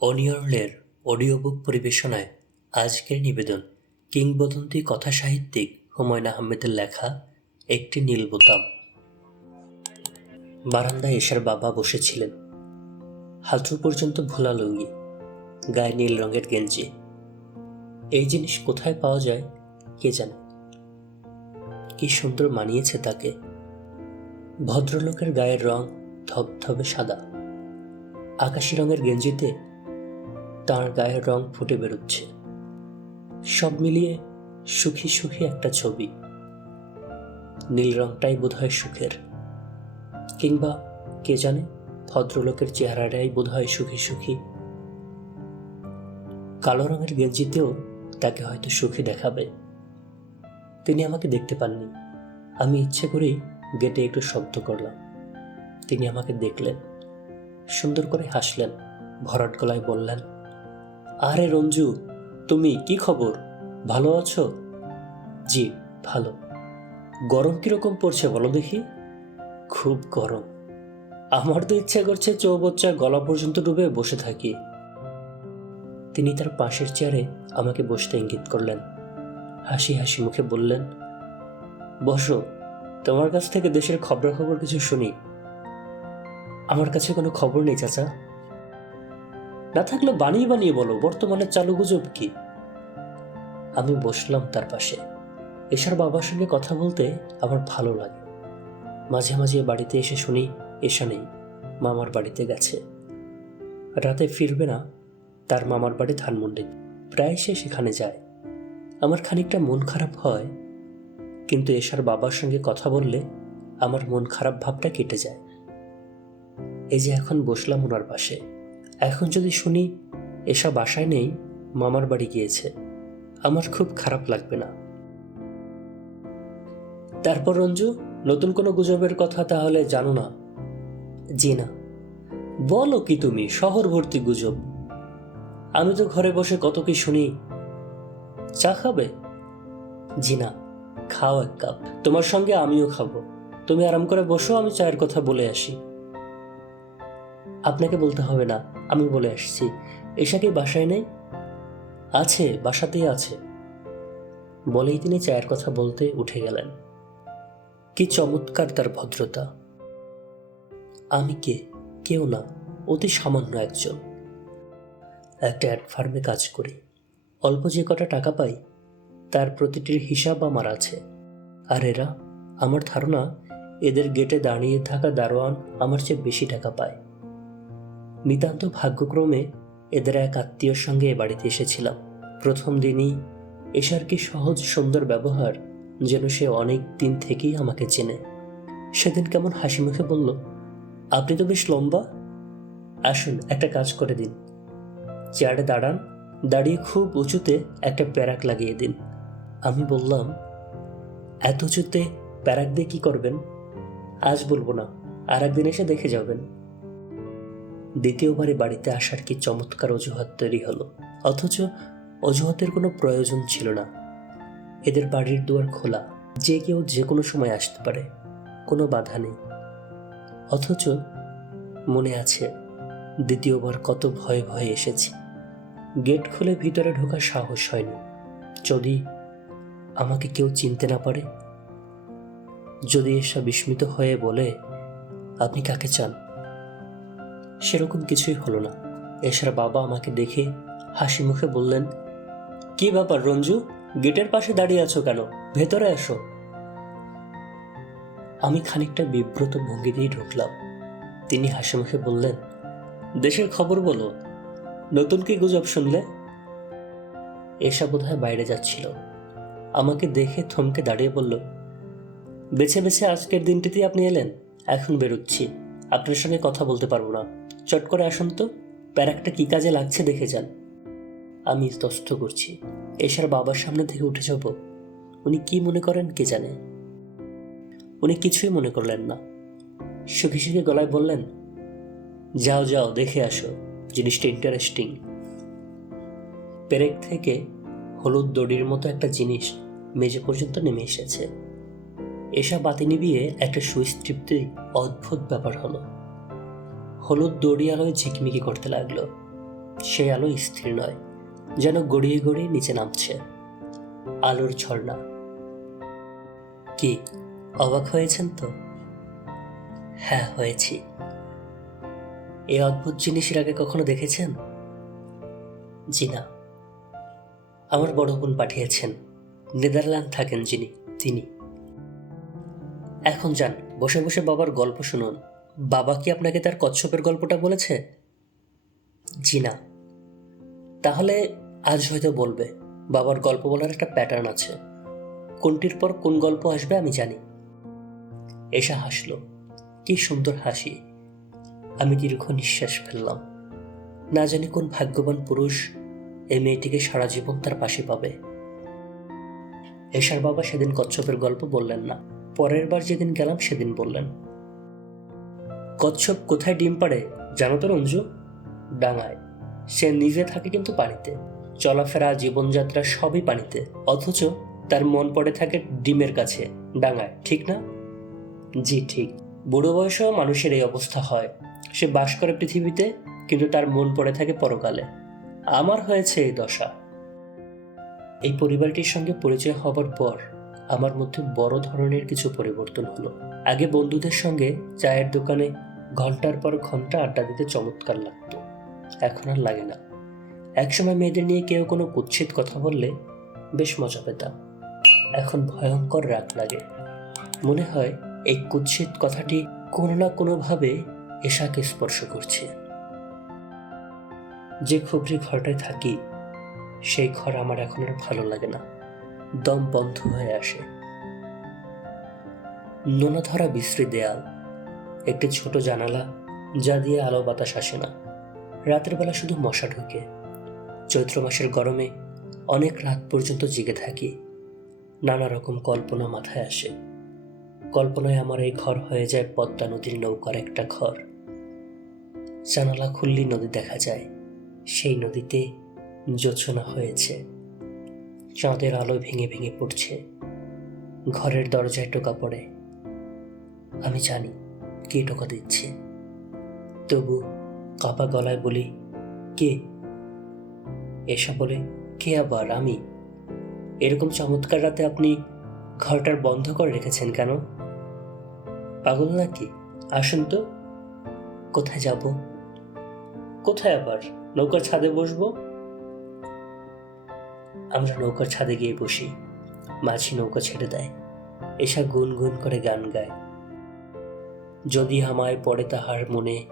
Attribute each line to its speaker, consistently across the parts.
Speaker 1: অনিয়র্লের audio book পরিবেশনায় আজকের নিবেদন কিংবদন্তি কথা সাহিত্যিক হুমায়ুন আহমেদের লেখা একটি নীল বোতাম। বারান্দায় এসার বাবা বসেছিলেন। হাঁটু পর্যন্ত ভোলা লুঙ্গি, গায়ে নীল রঙের গেঞ্জি। এই জিনিস কোথায় পাওয়া যায় কে জানে? কি সুন্দর মানিয়েছে তাকে। ভদ্রলোকের গায়ের রং ধবধবে সাদা। আকাশি রঙের গেঞ্জিতে তার গায়ের রং ফুটে বেরোচ্ছে। সব মিলিয়ে সুখী সুখী একটা ছবি। নীল রংটাই বোধহয় সুখের। কিংবা কে জানে ভদ্রলোকের চেহারাটাই বোধহয় সুখী সুখী। কালো রঙের গেঞ্জিতেও তাকে হয়তো সুখী দেখাবে। তিনি আমাকে দেখতে পাননি। আমি ইচ্ছে করেই গেটে একটু শব্দ করলাম। তিনি আমাকে দেখলেন। সুন্দর করে হাসলেন। ভরাট গলায় বললেন আরে রঞ্জু, তুমি কি খবর? ভালো আছো? জি, ভালো। গরম কীরকম পড়ছে বলো দেখি? খুব গরম। আমার তো ইচ্ছা করছে চৌবচ্চার গলা পর্যন্ত ডুবে বসে থাকি। তিনি তার পাশের চেয়ারে আমাকে বসতে ইঙ্গিত করলেন। হাসি হাসি মুখে বললেন, বসো, তোমার কাছ থেকে দেশের খবরাখবর কিছু শুনি। আমার কাছে কোনো খবর নেই, চাচা। না থাকলে বানিয়ে বানিয়ে বলো, বর্তমানে চালু গুজব কি? আমি বসলাম তার পাশে। এসার বাবার সঙ্গে কথা বলতে আমার ভালো লাগে। মাঝে মাঝে বাড়িতে এসে শুনি এসা নেই, মামার বাড়িতে গেছে। রাতে ফিরবে না, তার মামার বাড়ি ধানমন্ডি। প্রায় সে সেখানে যায়। আমার খানিকটা মন খারাপ হয়, কিন্তু এসার বাবার সঙ্গে কথা বললে আমার মন খারাপ ভাবটা কেটে যায়। এই যে এখন বসলাম ওনার পাশে। এখন যদি শুনি এসা বাসায় নেই, মামার বাড়ি গিয়েছে। আমার খুব খারাপ লাগবে না। তারপর রঞ্জু, নতুন কোনো গুজবের কথা তাহলে জানো না? জি না। বলো কি তুমি শহর ভর্তি গুজব? আমি তো ঘরে বসে কত কি শুনি। চা খাবে? জি না। খাও এক কাপ। তোমার সঙ্গে আমিও খাব। তুমি আরাম করে বসো, আমি চায়ের কথা বলে আসি। আপনাকে বলতে হবে না। আমি বলে আসছি। এসা কি বাসায় নেই? আছে, বাসাতেই আছে। বলেই তিনি চায়ের কথা বলতে উঠে গেলেন। কি চমৎকার তার ভদ্রতা। আমি কে? কেউ না, অতি সামান্য একজন। একটা অ্যাড ফার্মে কাজ করি। অল্প যে কটা টাকা পাই, তার প্রতিটির হিসাব আমার আছে। আর এরা, আমার ধারণা, এদের গেটে দাঁড়িয়ে থাকা দারোয়ান আমার চেয়ে বেশি টাকা পায়। নিতান্ত ভাগ্যক্রমে এদের এক আত্মীয়র সঙ্গে এ বাড়িতে এসেছিলাম। প্রথম দিনই এশার কি সহজ সুন্দর ব্যবহার যেন সে অনেক দিন থেকেই আমাকে চেনে। সেদিন কেমন হাসি মুখে বলল, আপনি তো বেশ লম্বা। আসুন, একটা কাজ করে দিন। চেয়ারে দাঁড়ান, দাঁড়িয়ে খুব উঁচুতে একটা প্যারাক লাগিয়ে দিন। আমি বললাম, এত উঁচুতে প্যারাক দিয়ে কি করবেন? আজ বলব না আর একদিন এসে দেখে যাবেন। দ্বিতীয়বারে বাড়িতে আসার কি চমৎকার অজুহাত তৈরি হলো? অথচ অজুহাতের কোনো প্রয়োজন ছিল না। এদের বাড়ির দুয়ার খোলা। যে কেউ যে কোনো সময় আসতে পারে। কোনো বাধা নেই। অথচ মনে আছে, দ্বিতীয়বার কত ভয়ে ভয়ে এসেছি। গেট খুলে ভিতরে ঢোকার সাহস হয়নি। যদি আমাকে কেউ চিনতে না পারে? যদি এসা বিস্মিত হয়ে বলে, আপনি কাকে চান? সেরকম কিছুই হলো না। এসার বাবা আমাকে দেখে হাসি মুখে বললেন, কি ব্যাপার রঞ্জু? গেটের পাশে দাঁড়িয়ে আছো কেন? ভেতরে এসো। আমি খানিকটা বিব্রত ভঙ্গি দিয়ে ঢুকলাম। তিনি হাসি মুখে বললেন, দেশের খবর বলো। নতুন কি গুজব শুনলে? এসা বোধহয় বাইরে যাচ্ছিল। আমাকে দেখে থমকে দাঁড়িয়ে বলল, বেছে বেছে আজকের দিনটিতেই আপনি এলেন। এখন বেরোচ্ছি। আপনার সঙ্গে কথা বলতে পারব না। চট করে আসুন তো, প্যারাকটা কি কাজে লাগছে দেখে যান। আমি তস্থ করছি। এসার বাবার সামনে থেকে উঠে যাব। উনি কি মনে করেন কে জানে। উনি কিছুই মনে করলেন না। সুখী সুখী গলায় বললেন, যাও যাও, দেখে আসো, জিনিসটা ইন্টারেস্টিং পেরেক থেকে হলুদ দড়ির মতো একটা জিনিস মেঝে পর্যন্ত নেমে এসেছে। এসা বাতি নিবিয়ে একটা সুইচ অদ্ভুত ব্যাপার হলো। হলুদ দড়ি আলোয় ঝিকমিকি করতে লাগল। সেই আলো স্থির নয়, যেন গড়িয়ে গড়িয়ে নিচে নামছে। আলোর ঝর্ণা। কি, অবাক হয়েছেন তো? হ্যাঁ হয়েছি। এই অদ্ভুত জিনিসের আগে কখনো দেখেছেন? জি না। আমার বড় বোন পাঠিয়েছেন। নেদারল্যান্ড থাকেন যিনি, তিনি। এখন যান, বসে বসে বাবার গল্প শুনুন। বাবা কি আপনাকে তার কচ্ছপের গল্পটা বলেছে? জি না। তাহলে আজ হয়তো বলবে, বাবার গল্প বলার একটা প্যাটার্ন আছে। কোনটির পর কোন গল্প আসবে আমি জানি। এসা হাসলো। কি সুন্দর হাসি। আমি দীর্ঘ নিঃশ্বাস ফেললাম। না জানি কোন ভাগ্যবান পুরুষ এই মেয়েটিকে সারা জীবন তার পাশে পাবে। এশার বাবা সেদিন কচ্ছপের গল্প বললেন না। পরের বার যেদিন গেলাম সেদিন বললেন। কচ্ছপ কোথায় ডিম পাড়ে জানো তো রঞ্জু? ডাঙায়। সে নিজে থাকে কিন্তু পানিতে। চলাফেরা, জীবনযাত্রা সবই পানিতে। অথচ তার মন পড়ে থাকে ডিমের কাছে, ডাঙায়। ঠিক না? জি, ঠিক। বুড়ো বয়সেও মানুষের এই অবস্থা হয়। সে বাস করে পৃথিবীতে, কিন্তু তার মন পড়ে থাকে পরকালে। আমার হয়েছে এই দশা। এই পরিবারটির সঙ্গে পরিচয় হবার পর আমার মধ্যে বড় ধরনের কিছু পরিবর্তন হলো। আগে বন্ধুদের সঙ্গে চায়ের দোকানে ঘণ্টার পর ঘণ্টা আড্ডা দিতে চমৎকার লাগতো। এখন আর লাগে না। একসময় মেয়েদের নিয়ে কেউ কোনো কুৎসিত কথা বললে বেশ মজা পেতাম। এখন ভয়ঙ্কর রাগ লাগে। মনে হয় এই কুৎসিত কথাটি কোনো না কোনোভাবে এশাকে স্পর্শ করছে। যে খুবরি ঘরটায় থাকি, সেই ঘর আমার এখন আর ভালো লাগে না। দম বন্ধ হয়ে আসে। নোনা ধরা বিশ্রী দেয়াল একটি ছোট জানালা যা দিয়ে আলো বাতাস আসে না। রাতের বেলা শুধু মশা ঢুকে। চৈত্র মাসের গরমে অনেক রাত পর্যন্ত জেগে থাকি। নানা রকম কল্পনা মাথায় আসে। কল্পনায় আমার এই ঘর হয়ে যায় পদ্মা নদীর নৌকার একটা ঘর। জানালা খুললি নদী দেখা যায়। সেই নদীতে জোছনা হয়েছে। চাঁদের আলো ভেঙে ভেঙে পড়ছে। ঘরের দরজায় টোকা পড়ে। আমি জানি কে টোকা দিচ্ছে? তবু কাপা গলায় বলি, কে? এসব বলে, কে আবার? আমি? এরকম চমৎকার রাতে আপনি ঘরটার বন্ধ করে রেখেছেন কেন? পাগল নাকি? আসুন তো। কোথায় যাব? কোথায় আবার? নৌকার ছাদে বসবো? আমরা নৌকার ছাদে গিয়ে বসি। মাঝি নৌকা ছেড়ে দেয়। এসা গুনগুন করে গান গায়। যদি আমায় পড়ে তাহার মনে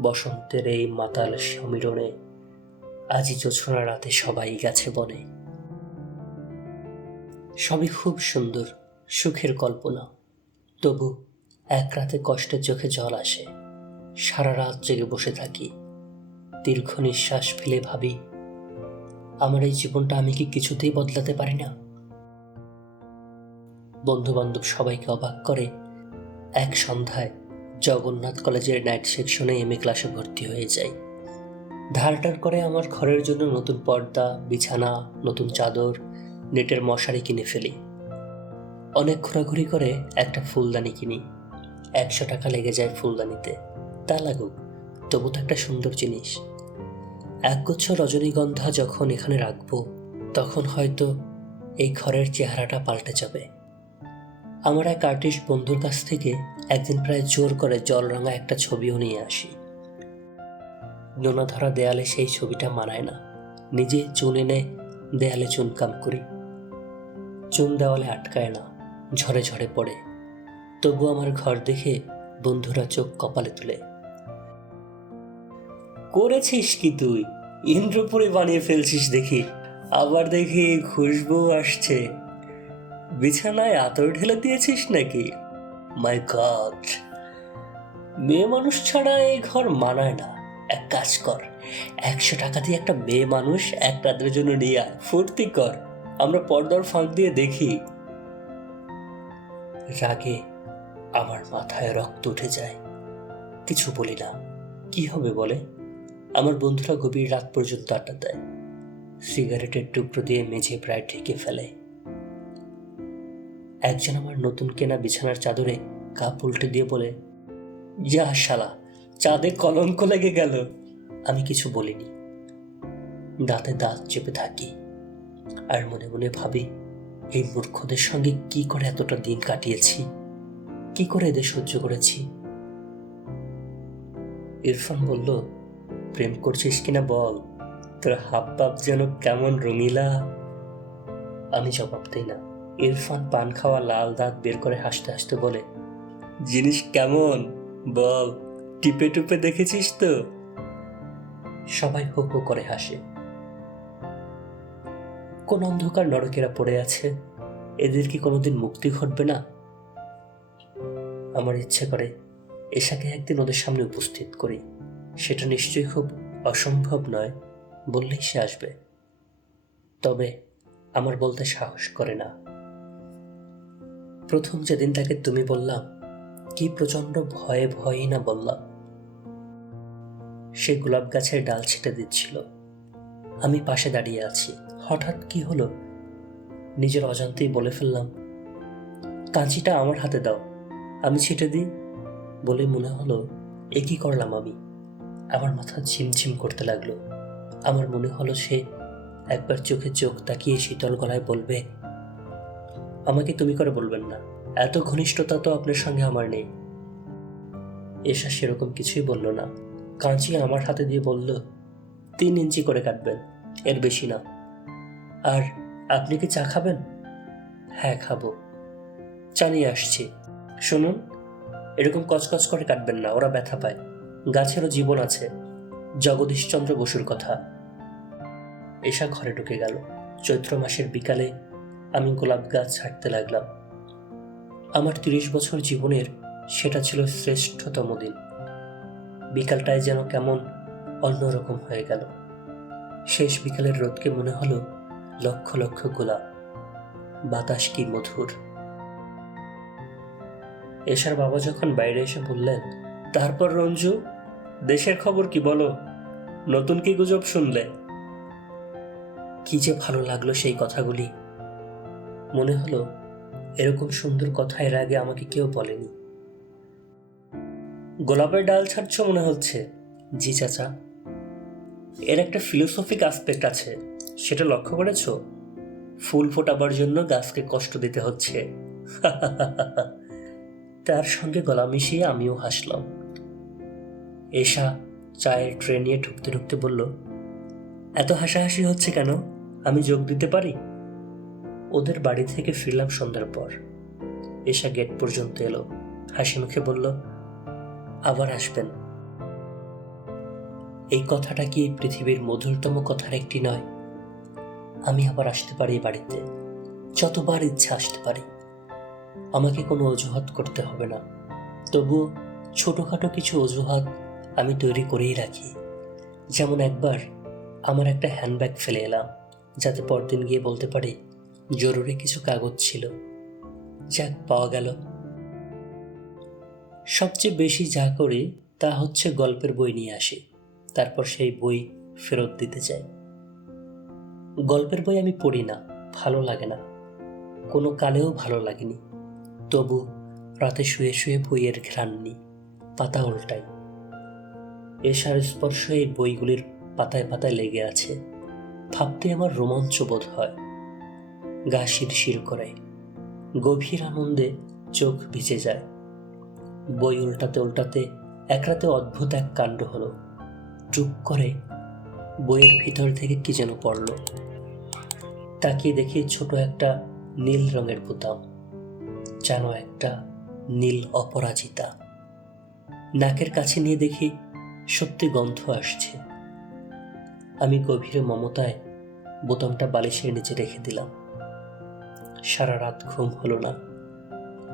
Speaker 1: বসন্তের এই মাতাল সমীরণে, আজি জোছনা রাতে সবাই গেছে বনে। সবই খুব সুন্দর, সুখের কল্পনা। তবু এক রাতে কষ্টের চোখে জল আসে। সারা রাত জেগে বসে থাকি। দীর্ঘ নিঃশ্বাস ফেলে ভাবি, আমার এই জীবনটা আমি কি কিছুতেই বদলাতে পারি না? বন্ধু বান্ধব সবাইকে অবাক করে, এক সন্ধ্যায় জগন্নাথ কলেজের নাইট সেকশনে এম এ ক্লাসে ভর্তি হয়ে যাই। ধারটার করে আমার ঘরের জন্য নতুন পর্দা, বিছানা, নতুন চাদর, নেটের মশারি কিনে ফেলি। অনেক ঘোরাঘুরি করে একটা ফুলদানি কিনি। একশো টাকা লেগে যায় ফুলদানিতে। তা লাগুক, তবু তো একটা সুন্দর জিনিস। একগুচ্ছ রজনীগন্ধা যখন এখানে রাখব, তখন হয়তো এই ঘরের চেহারাটা পাল্টে যাবে। আমার এক আর্টিস্ট বন্ধুর কাছ থেকে একদিন প্রায় জোর করে জল রঙা একটা ছবিও নিয়ে আসি। নোনা ধরা দেয়ালে সেই ছবিটা মানায় না। নিজে চুন এনে দেয়ালে চুনকাম করি। চুন দেওয়ালে আটকায় না, ঝরে ঝরে পড়ে। তবু আমার ঘর দেখে বন্ধুরা চোখ কপালে তুলে। করেছিস কি তুই? ইন্দ্রপুরে বানিয়ে ফেলছিস দেখি। আবার দেখি খুশবু আসছে। বিছানায় আতর ঢেলে দিয়েছিস নাকি? মাই গড মেয়ে মানুষ ছাড়া এই ঘর মানায় না। এক কাজ কর, একশো টাকা দিয়ে একটা মেয়ে মানুষ এক রাতের জন্য নিয়ে আয়, ফুর্তি কর। আমরা পর্দার ফাঁক দিয়ে দেখি। রাগে আমার মাথায় রক্ত উঠে যায়। কিছু বলি না, কি হবে বলে? আমার বন্ধুরা গভীর রাত পর্যন্ত আড্ডা দেয়। সিগারেটের টুকরো দিয়ে মেঝে প্রায় ঢেকে ফেলে। একজন আমার নতুন কেনা বিছানার চাদরে কাপ উল্টে দিয়ে বলে যা শালা, চাঁদে কলঙ্ক লেগে গেল। আমি কিছু বলিনি। দাঁতে দাঁত চেপে থাকি আর মনে মনে ভাবি, এই মূর্খদের সঙ্গে কি করে এতটা দিন কাটিয়েছি? কি করে এদের সহ্য করেছি? ইরফান বলল, প্রেম করছিস কিনা বল? তোর হাব পাপ যেন কেমন রঙিলা? আমি জবাব দিই না। ইরফান পান খাওয়া লাল দাঁত বের করে হাসতে হাসতে বলে, জিনিস কেমন? বল, টিপে টুপে দেখেছিস তো? সবাই হো হো করে হাসে। কোন অন্ধকার নরকেরা পড়ে আছে? এদের কি কোনোদিন মুক্তি ঘটবে না? আমার ইচ্ছে করে এশাকে একদিন ওদের সামনে উপস্থিত করি। সেটা নিশ্চয়ই খুব অসম্ভব নয়, বললেই সে আসবে। তবে আমার বলতে সাহস করে না। প্রথম যেদিন তাকে তুমি বললাম কি প্রচণ্ড ভয়ে ভয়েই না বললাম সে গোলাপ গাছের ডাল ছিটে দিচ্ছিল। আমি পাশে দাঁড়িয়ে আছি। হঠাৎ কি হলো? নিজের অজান্তেই বলে ফেললাম, কাঁচিটা আমার হাতে দাও, আমি ছিটে দিই। বলে মনে হলো, এ কি করলাম আমি? আমার মাথা ঝিমঝিম করতে লাগল। আমার মনে হলো সে একবার চোখে চোখ তাকিয়ে শীতল গলায় বলবে আমাকে তুমি করে বলবেন না। এত ঘনিষ্ঠতা তো আপনার সঙ্গে আমার নেই। এসা সেরকম কিছুই বলল না। কাঁচি আমার হাতে দিয়ে বলল, তিন ইঞ্চি করে কাটবেন, এর বেশি না। আর আপনি কি চা খাবেন? হ্যাঁ খাব। চা নিয়ে আসছি। শুনুন, এরকম কচকচ করে কাটবেন না, ওরা ব্যথা পায়। গাছেরও জীবন আছে। জগদীশচন্দ্র বসুর কথা। এসা ঘরে ঢুকে গেল। চৈত্র মাসের বিকালে আমি গোলাপ গাছ ছাড়তে লাগলাম। আমার তিরিশ বছর জীবনের সেটা ছিল শ্রেষ্ঠতম দিন। বিকালটায় যেন কেমন অন্যরকম হয়ে গেল। শেষ বিকালের রোদকে মনে হলো লক্ষ লক্ষ গোলাপ। বাতাস কি মধুর। এশার বাবা যখন বাইরে এসে বললেন, তারপর রঞ্জু, দেশের খবর কি বলো? নতুন কি গুজব শুনলে? কি যে ভালো লাগল সেই কথাগুলি মনে হলো এরকম সুন্দর কথা এর আগে আমাকে কেউ বলেনি। গোলাপের ডাল ছাড়ছ মনে হচ্ছে, জি চাচা। এর একটা ফিলোসফিক আসপেক্ট আছে, সেটা লক্ষ্য করেছ? ফুল ফোটাবার জন্য গাছকে কষ্ট দিতে হচ্ছে। তার সঙ্গে গলা মিশিয়ে আমিও হাসলাম। এশা চায়ের ট্রে নিয়ে ঢুকতে ঢুকতে বলল, এত হাসাহাসি হচ্ছে কেন? আমি যোগ দিতে পারি? ওদের বাড়ি থেকে ফিরলাম সন্ধ্যার পর। এসা গেট পর্যন্ত এলো। হাসি মুখে বলল, আবার আসবেন। এই কথাটা কি পৃথিবীর মধুরতম কথার একটি নয়? আমি আবার আসতে পারি বাড়িতে। যতবার ইচ্ছা আসতে পারি। আমাকে কোনো অজুহাত করতে হবে না। তবুও ছোটোখাটো কিছু অজুহাত আমি তৈরি করেই রাখি। যেমন একবার আমার একটা হ্যান্ডব্যাগ ফেলে এলাম, যাতে পরদিন গিয়ে বলতে পারি জরুরি কিছু কাগজ ছিল। যাক, পাওয়া গেল। সবচেয়ে বেশি যা করি, তা হচ্ছে গল্পের বই নিয়ে আসি। তারপর সেই বই ফেরত দিতে চাই। গল্পের বই আমি পড়ি না, ভালো লাগে না। কোনো কালেও ভালো লাগেনি। তবু রাতে শুয়ে শুয়ে বইয়ের ঘ্রাণ পাতা উল্টাই। এশার স্পর্শ এই বইগুলির পাতায় পাতায় লেগে আছে। ভাবতে আমার রোমাঞ্চ বোধ হয়। গা শিরশির করে গভীর আনন্দে চোখ ভিজে যায়। বই উল্টাতে উল্টাতে এক রাতে অদ্ভুত এক কাণ্ড হলো। চুপ করে বইয়ের ভিতর থেকে কি যেন পড়ল। তাকিয়ে দেখি ছোট একটা নীল রঙের বোতাম, যেন একটা নীল অপরাজিতা। নাকের কাছে নিয়ে দেখি সত্যি গন্ধ আসছে। আমি গভীরে মমতায় বোতামটা বালিশের নিচে রেখে দিলাম। সারা রাত ঘুম হলো না।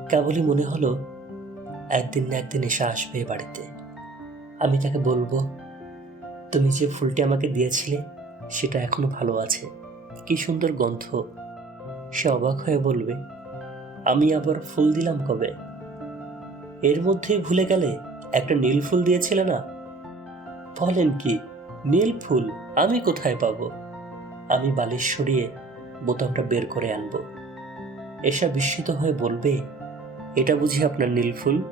Speaker 1: কেবলই মনে হলো, একদিন না একদিন এসে আসবে বাড়িতে। আমি তাকে বলব, তুমি যে ফুলটি আমাকে দিয়েছিলে, সেটা এখনও ভালো আছে। কি সুন্দর গন্ধ। সে অবাক হয়ে বলবে, আমি আবার ফুল দিলাম কবে? এর মধ্যে ভুলে গেলে একটা নীল ফুল দিয়েছিলে না? বলেন কি, নীল ফুল আমি কোথায় পাবো? আমি বালিশ সরিয়ে বোতামটা বের করে আনব। এসা বিস্মিত হয়ে বলবে, এটা বুঝি আপনার নীলফুল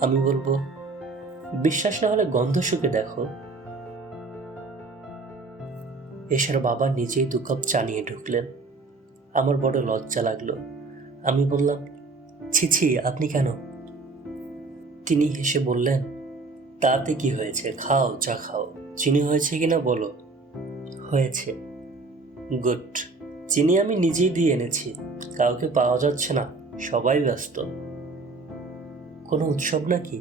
Speaker 1: আমি বলব, বিশ্বাস না হলে গন্ধ শুকে দেখো। এশার বাবা নিজেই দু কাপ চা নিয়ে ঢুকলেন। আমার বড় লজ্জা লাগল। আমি বললাম, ছি ছি, আপনি কেন? তিনি হেসে বললেন, তাতে কি হয়েছে? খাও, চা খাও। চিনি হয়েছে কিনা বলো? হয়েছে। গুড। চিনি আমি নিজেই দিয়ে এনেছি। কাউকে পাওয়া যাচ্ছে না, সবাই ব্যস্ত। কোনো উৎসব নাকি?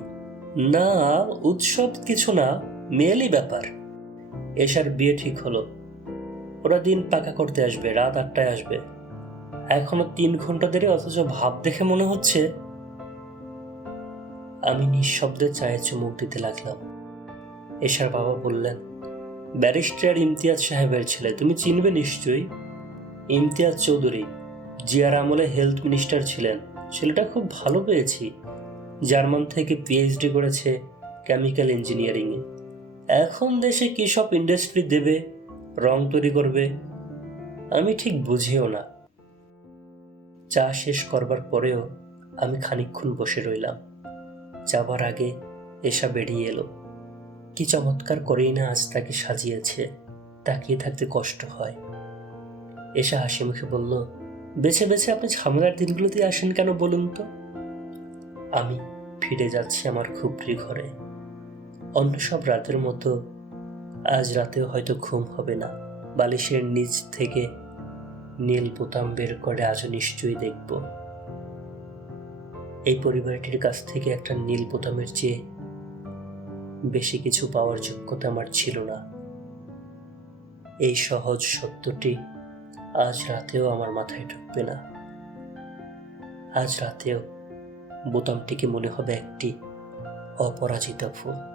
Speaker 1: না, উৎসব কিছু না, মেয়েলি ব্যাপার। এশার বিয়ে ঠিক হলো। ওরা দিন পাকা করতে আসবে, রাত আটটায় আসবে। এখনও তিন ঘণ্টা দেরি অথচ ভাব দেখে মনে হচ্ছে আমি নিঃশব্দে চায়ে চুমুক দিতে লাগলাম। এশার বাবা বললেন, ব্যারিস্টার ইমতিয়াজ সাহেবের ছেলে, তুমি চিনবে নিশ্চয়ই? ইমতিয়াজ চৌধুরী জিয়ার আমলে হেলথ মিনিস্টার ছিলেন। ছেলেটা খুব ভালো পেয়েছি। জার্মান থেকে পিএইচডি করেছে কেমিক্যাল ইঞ্জিনিয়ারিংয়ে এখন দেশে কী সব ইন্ডাস্ট্রি দেবে, রং তৈরি করবে, আমি ঠিক বুঝিও না। চা শেষ করবার পরেও আমি খানিকক্ষণ বসে রইলাম। যাবার আগে এসা বেরিয়ে এলো। কি চমৎকার করেই না আজ তাকে সাজিয়েছে, তাকিয়ে থাকতে কষ্ট হয়। এসা হাসি মুখে বলল বেছে বেছে আপনি ঝামেলার দিনগুলোতে আসেন কেন বলুন তো? আমি ফিরে যাচ্ছি আমার খুপড়ি ঘরে। অন্য সব রাতের মতো আজ রাতেও হয়তো ঘুম হবে না। বালিশের নিচ থেকে নীল বোতাম বের করে আজও নিশ্চয়ই দেখব। এই পরিবারটির কাছ থেকে একটা নীল বোতামের চেয়ে বেশি কিছু পাওয়ার যোগ্যতা আমার ছিল না। এই সহজ সত্যটি আজ রাতেও আমার মাথায় ঢুকবে না। আজ রাতেও বোতামটিকে মনে হবে একটি অপরাজিতা ফুল।